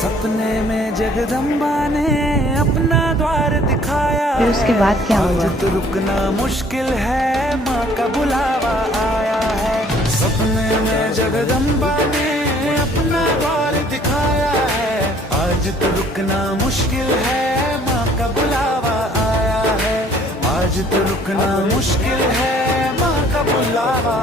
सपने में जगदम्बा ने अपना द्वार दिखाया। फिर उसके बाद क्या हुआ? आज तो रुकना मुश्किल है, माँ का बुलावा आया है। सपने में जगदम्बा ने अपना द्वार दिखाया है। आज तो रुकना मुश्किल है, माँ का बुलावा आया है। आज तो रुकना मुश्किल है, माँ का बुलावा